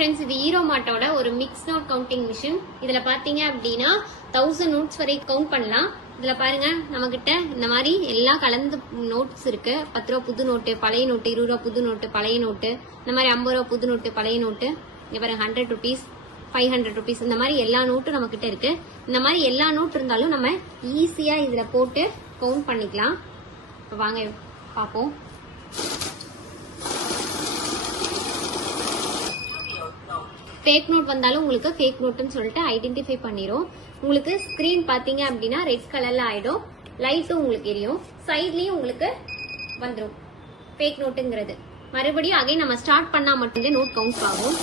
Friends, இது hero மார்ட்டோட ஒரு mix note counting machine. இதுல பாத்தீங்க அப்படின்னா 1000 நோட்ஸ் வரைக்கும் கவுண்ட் பண்ணலாம். இதுல பாருங்க, நம்ம கிட்ட இந்த மாதிரி எல்லாம் கலந்து நோட்ஸ் இருக்கு. 10 ரூபா புது நோட்டு, பழைய நோட்டு, 20 ரூபா புது நோட்டு, பழைய நோட்டு, இந்த மாதிரி 50 ரூபா புது நோட்டு, பழைய நோட்டு, இங்க பாருங்க 100 ருபீஸ், 500 ருபீஸ், இந்த மாதிரி எல்லா நோட்டும் நம்ம கிட்ட இருக்கு. இந்த மாதிரி எல்லா நோட் இருந்தாலும் நம்ம ஈஸியா இதுல போட்டு கவுண்ட் பண்ணிக்கலாம். வாங்க பாப்போம். ஃபேக் நோட் வந்தாலும் உங்களுக்கு ஃபேக் நோட்னு சொல்லிட்டு ஐடென்டிஃபை பண்ணிரும். உங்களுக்கு ஸ்கிரீன் பாத்தீங்க அப்படின்னா ரெட் கலர்ல ஆயிடும். லைட்டும் உங்களுக்கு எரியும். சைட்லயும் உங்களுக்கு வந்துடும் ஃபேக் நோட்டுங்கிறது. மறுபடியும் அகைன் நம்ம ஸ்டார்ட் பண்ணா மட்டும்தான் நோட் கவுண்ட் ஆகும்.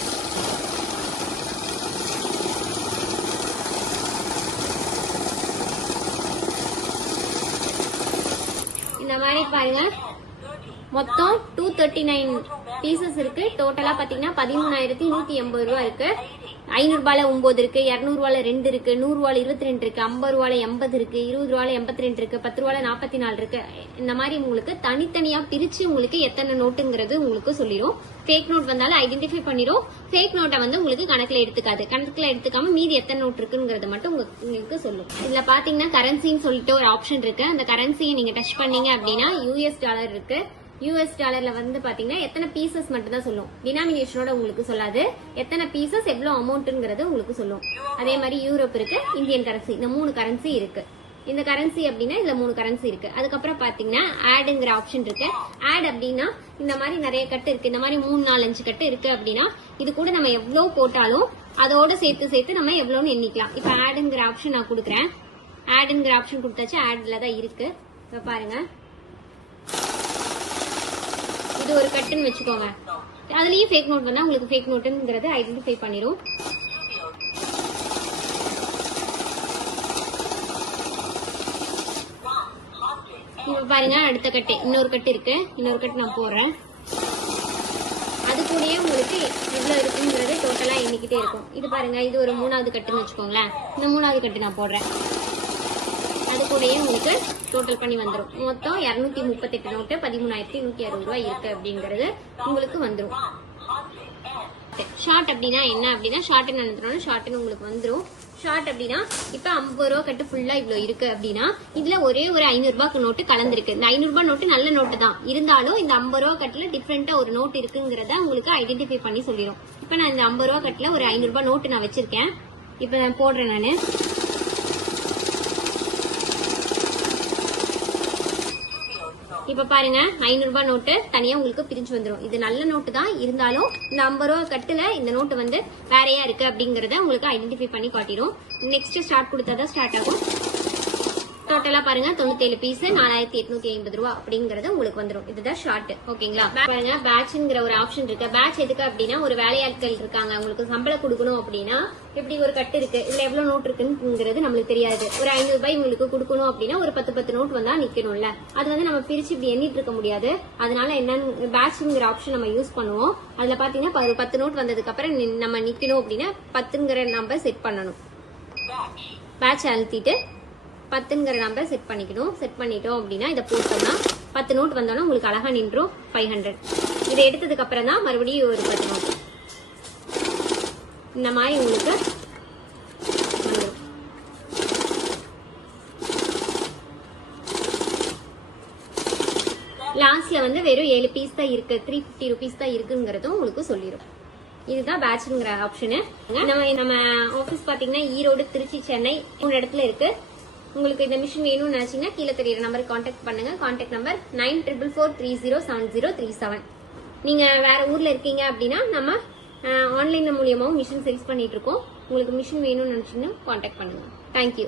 இந்த மாதிரி பாருங்க, மொத்தம் 239 பீசஸ் இருக்கு. டோட்டலா பாத்தீங்கன்னா 13,180 ரூபா இருக்கு. 500 ரூபாயில 9 இருக்கு, 200 ரூபாயில 2 இருக்கு, 100 ரூபாயில 22 இருக்கு, 50 ரூபாயில 80 இருக்கு, 20 ரூபாயில 82 இருக்கு, 10 ரூபாயில 44 இருக்கு. இந்த மாதிரி உங்களுக்கு தனித்தனியா பிரிச்சு உங்களுக்கு எத்தனை நோட்டுங்கிறது உங்களுக்கு சொல்லிடும். ஃபேக் நோட் வந்தாலும் ஐடென்டிஃபை பண்ணிடும். ஃபேக் நோட்டை வந்து உங்களுக்கு கணக்குல எடுத்துக்காது. கணக்குல எடுத்துக்காம மீதி எத்தனை நோட் இருக்குங்கிறது மட்டும் உங்களுக்கு சொல்லும். இதுல பாத்தீங்கன்னா கரன்சின்னு சொல்லிட்டு ஒரு ஆப்ஷன் இருக்கு. அந்த கரன்சியை நீங்க டச் பண்ணீங்க அப்படின்னா US டாலர் இருக்கு. US டாலர்ல வந்து பாத்தீங்கன்னா எத்தனை பீசஸ் மட்டும் தான் சொல்லும். டினாமினேஷனோட உங்களுக்கு சொல்லாது. எத்தனை பீசஸ் எவ்வளவு அமௌண்ட்ங்கிறது உங்களுக்கு சொல்லும். அதே மாதிரி யூரோப் இருக்கு, இந்தியன் கரன்சி, இந்த 3 கரன்சி இருக்கு. இந்த கரன்சி அப்படின்னா இதுல 3 கரன்சி இருக்கு. அதுக்கப்புறம் பாத்தீங்கன்னா ஆடுங்கிற ஆப்ஷன் இருக்கு. ஆட் அப்படின்னா இந்த மாதிரி நிறைய கட்டு இருக்கு. இந்த மாதிரி 3, 4, 5 கட்டு இருக்கு அப்படின்னா இது கூட நம்ம எவ்வளவு போட்டாலும் அதோட சேர்த்து நம்ம எவ்வளவுன்னு எண்ணிக்கலாம். இப்ப ஆடுங்கிற ஆப்ஷன் நான் கொடுக்குறேன். ஆடுங்கிற ஆப்ஷன் கொடுத்தாச்சு. ஆட்ல தான் இருக்கு. இப்ப பாருங்க, இது ஒரு கட்டுன்னு வச்சுக்கோங்க. அதுலயும் ஃபேக் நோட் வந்தா உங்களுக்கு ஃபேக் நோட்டுங்கிறது ஐடென்டிஃபை பண்ணிரும். இப்ப பாருங்க, அடுத்த கட்டு இன்னொரு கட்டு இருக்கு. இன்னொரு கட்டு நான் போடுறேன். அது கூடயே உங்களுக்கு எவ்வளவு இருக்குங்கிறது டோட்டலா எண்ணிக்கிட்டே இருக்கும். இது பாருங்க, இது ஒரு 3வது கட்டுன்னு வச்சுக்கோங்களேன். இந்த 3வது கட்டு நான் போடுறேன். அது கூடயே உங்களுக்கு டோட்டல் பண்ணி வந்துடும். மொத்தம் 238 நோட்டு 13,160 ரூபாய் இருக்கு அப்படிங்கறது உங்களுக்கு வந்துடும். ஷார்ட் அப்படின்னா என்ன அப்படின்னா, ஷார்ட்னு அனுப்புறோம். ஷார்ட்னு உங்களுக்கு வந்துடும். ஷார்ட் அப்படின்னா இப்ப 50 ரூபா கட்டு ஃபுல்லா இவ்வளவு இருக்கு அப்படின்னா இதுல ஒரே ஒரு 500 ரூபாய்க்கு நோட்டு கலந்துருக்கு. இந்த 500 ரூபாய் நோட்டு நல்ல நோட்டு தான் இருந்தாலும் இந்த 50 ரூபா கட்டுல டிஃபரெண்டா ஒரு நோட்டு இருக்குங்கிறத உங்களுக்கு ஐடென்டிஃபை பண்ணி சொல்லிடும். இப்ப நான் இந்த 50 ரூபா கட்டுல ஒரு 500 ரூபாய் நோட்டு நான் வச்சிருக்கேன். இப்ப நான் போடுறேன். நானு இப்ப பாருங்க, 500 ரூபாய் நோட்டு தனியா உங்களுக்கு பிரிஞ்சு வந்துடும். இது நல்ல நோட்டு தான் இருந்தாலும் இந்த 50 ரூபாய் கட்டுல இந்த நோட்டு வந்து வேறையா இருக்கு அப்படிங்கறத உங்களுக்கு ஐடென்டிஃபை பண்ணி காட்டிடும். நெக்ஸ்ட் ஸ்டார்ட் கொடுத்தாதான் ஸ்டார்ட் ஆகும். டோட்டலா பாருங்க 97 பீஸ் 4,850 ரூபா அப்படிங்கறது உங்களுக்கு வந்துடும். இதுதான் ஷார்ட். ஓகேங்களா? பாருங்க, பேட்ச்ங்கிற ஒரு ஆப்ஷன் இருக்கு. பேட்ச் எதுக்கு அப்படின்னா, ஒரு வேலையாட்கள் இருக்காங்க, உங்களுக்கு சம்பளம் கொடுக்கணும் அப்படின்னா எப்படி ஒரு கட்டு இருக்கு, இதுல எவ்வளவு நோட் இருக்குங்கிறது நம்மளுக்கு தெரியாது. ஒரு 500 ரூபாய் உங்களுக்கு கொடுக்கணும் அப்படின்னா ஒரு 10 நோட் வந்தா நிக்கணும்ல. அது வந்து நம்ம பிரிச்சு இப்படி எண்ணிட்டு இருக்க முடியாது. அதனால என்னன்னு பேட்ச்ங்கிற ஆப்ஷன் நம்ம யூஸ் பண்ணுவோம். அதுல பாத்தீங்கன்னா ஒரு 10 நோட் வந்ததுக்கு அப்புறம் நம்ம நிக்கணும் அப்படின்னா 10ங்கிற நம்பர் செட் பண்ணணும். பேட்ச் அழுத்திட்டு 10ங்கிற நம்பர் செட் பண்ணிக்கணும். செட் பண்ணிட்டோம் அப்படின்னா இதை போட்டோம்னா 10 நோட் வந்தாலும் உங்களுக்கு அழகா நின்றும் 500. இதை எடுத்ததுக்கு அப்புறம் தான் மறுபடியும் ஒரு 10 நோட் இந்த மாதிரி உங்களுக்கு வந்துடும். லாஸ்ட்ல வந்து வெறும் 7 பீஸ் தான் இருக்கு, 350 ருபீஸ் தான் இருக்குங்கிறதும் உங்களுக்கு சொல்லிடும். இதுதான் பேட்ச்ங்கிற ஆப்ஷனு. நம்ம ஆபீஸ் பாத்தீங்கன்னா ஈரோடு, திருச்சி, சென்னை 3 இடத்துல இருக்கு. உங்களுக்கு இந்த மிஷின் வேணும்னு நினைச்சீங்கன்னா கீழே தெரியுற நம்பருக்கு கான்டாக்ட் பண்ணுங்க. Contact number 9444307037. நீங்க வேற ஊர்ல இருக்கீங்க அப்படின்னா நம்ம ஆன்லைன்ல மூலியமாவும் மிஷின் சேல்ஸ் பண்ணிட்டு இருக்கோம். உங்களுக்கு மிஷின் வேணும்னு நினைச்சீங்கன்னா கான்டாக்ட் பண்ணுங்க. தேங்க்யூ.